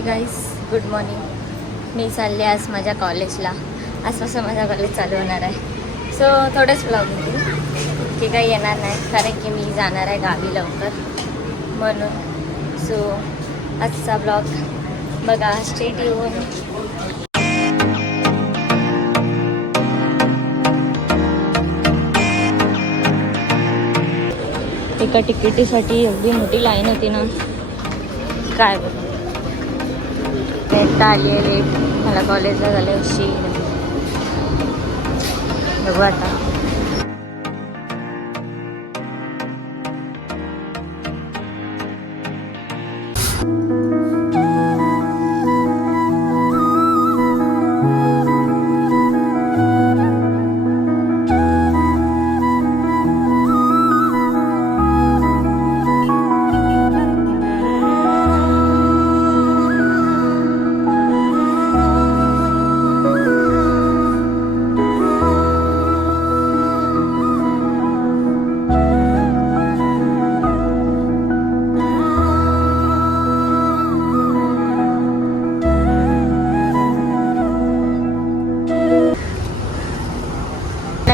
Hey guys, good morning. मी चालले आज माझ्या कॉलेजला. आजपासून माझा कॉलेज चालू होणार आहे. सो थोडेच ब्लॉग येतील की काही येणार नाही, कारण की मी जाणार आहे गावी लवकर म्हणून. सो आजचा ब्लॉग बघा, स्टेट येऊन. एका तिकिटीसाठी एवढी मोठी लाईन होती ना, काय बघा. आली आहे लेट, मला कॉलेजला झालं उशीर. बघू आता.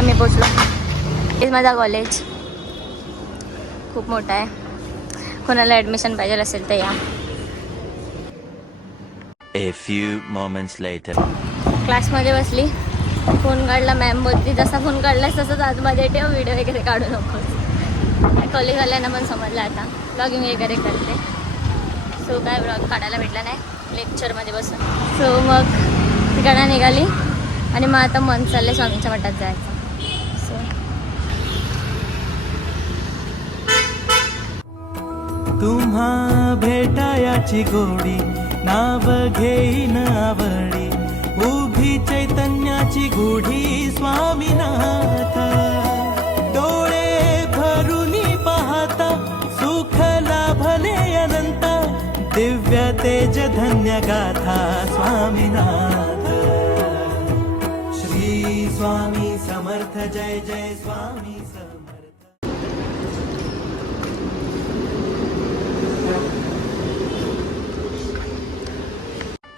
मी पोचलो. हेच माझा कॉलेज, खूप मोठा आहे. कोणाला ॲडमिशन पाहिजे असेल तर या. A few moments later. क्लासमध्ये बसली, फोन काढला. मॅम बोलती जसा फोन काढलास तसंच आतमध्ये ठेव, व्हिडिओ वगैरे काढू नकोस. कॉलेजवाल्यांना पण समजलं आता ब्लॉगिंग वगैरे करते. सो काय ब्लॉग काढायला भेटला नाही लेक्चरमध्ये बसून. सो मग तिकडनं निघाली आणि मग आता मन चाललं स्वामींच्या मठात जायचं. तुम्हा भेटायाची गोडी नाव घेईन आवडी, उभी चैतन्याची गुढी स्वामीनाथ. डोळे भरूनी पाहता सुख लाभले अनंत, दिव्य तेज धन्य गाथा स्वामीनाथ. श्री स्वामी समर्थ, जय जय Swami Samarth.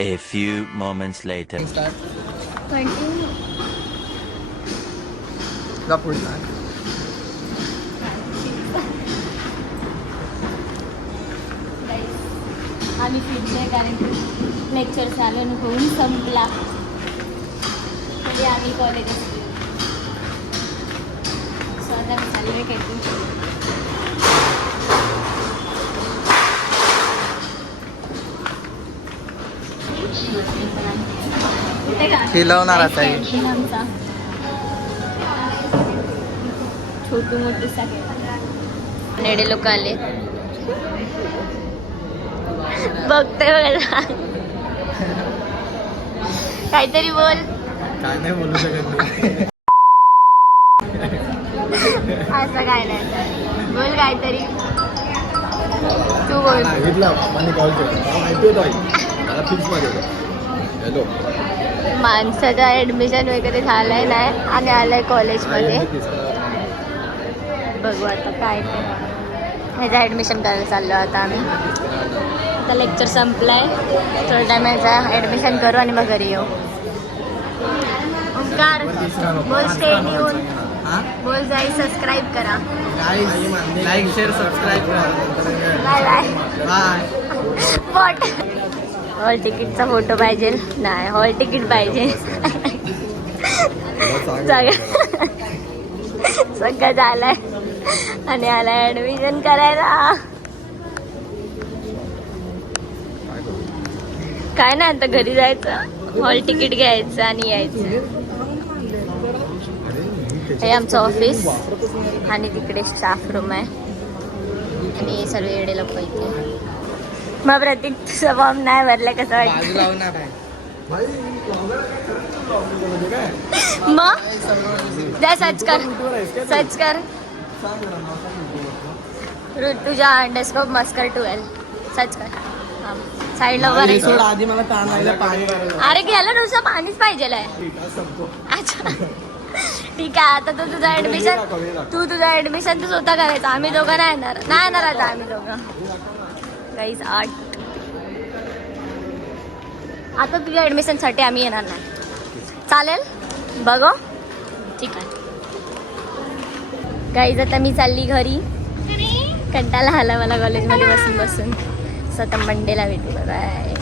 A few moments later. आम्ही फिरले कारण की लेक्चर चालू होऊन संपला म्हणजे आम्ही कॉलेज असतो. स्वतः चालू आहे खिलवणार आता आमचा छोटू मोठू सगळे नेडे लोक आले. बघते बघा, काहीतरी बोल. काय नाही बोलू शकत. असं काय नाही, बोल काहीतरी. तू बोल. कॉल केला फिक्स मध्ये. हॅलो. माणसाचं ॲडमिशन वगैरे झालंय नाही आणि आलंय कॉलेजमध्ये. बघू आता काय ते. ह्याचं ॲडमिशन करायला चाललो आता आम्ही. आता लेक्चर संपलाय, थोडा टाईम ह्याचा ॲडमिशन करू आणि मग घरी येऊ. ओंकार बोल, स्टेट येऊन बोल. जाई सबस्क्राईब करा, लाईक शेअर सबस्क्राईब करा. Bye bye bye. What. Hall तिकीटचा फोटो पाहिजे नाही, हॉल तिकीट पाहिजे. सगळं झालंय आणि आला ॲडमिशन करायला. काय नाही, आता घरी जायचं, हॉल तिकीट घ्यायचं आणि यायचं. हे आमचं ऑफिस आणि तिकडे स्टाफ रूम आहे आणि सर्व येडे लोक इथे. मग प्रतीक तुझं फॉर्म नाही भरलं, कसं वाटतं? मग जा सर्च कर, सर्च कर. तुझ्या अंडरस्कोप मस्कर 12 सर्च कर. साईडला वर आधी मला ताण लागला पाणी. अरे घ्यायला नुसतं पाणीच पाहिजे. अच्छा ठीक आहे. आता तू तुझं ऍडमिशन तू स्वतः करायचं. आम्ही दोघं नाही येणार आता आम्ही दोघं. गाईज 8 आता तुझ्या ॲडमिशनसाठी आम्ही येणार नाही. चालेल बघो. ठीक आहे गाईज, आता मी चालली घरी. कंटाळा आला मला कॉलेजमध्ये बसून बसून. स्वतः मंडेला भेटू. बाय.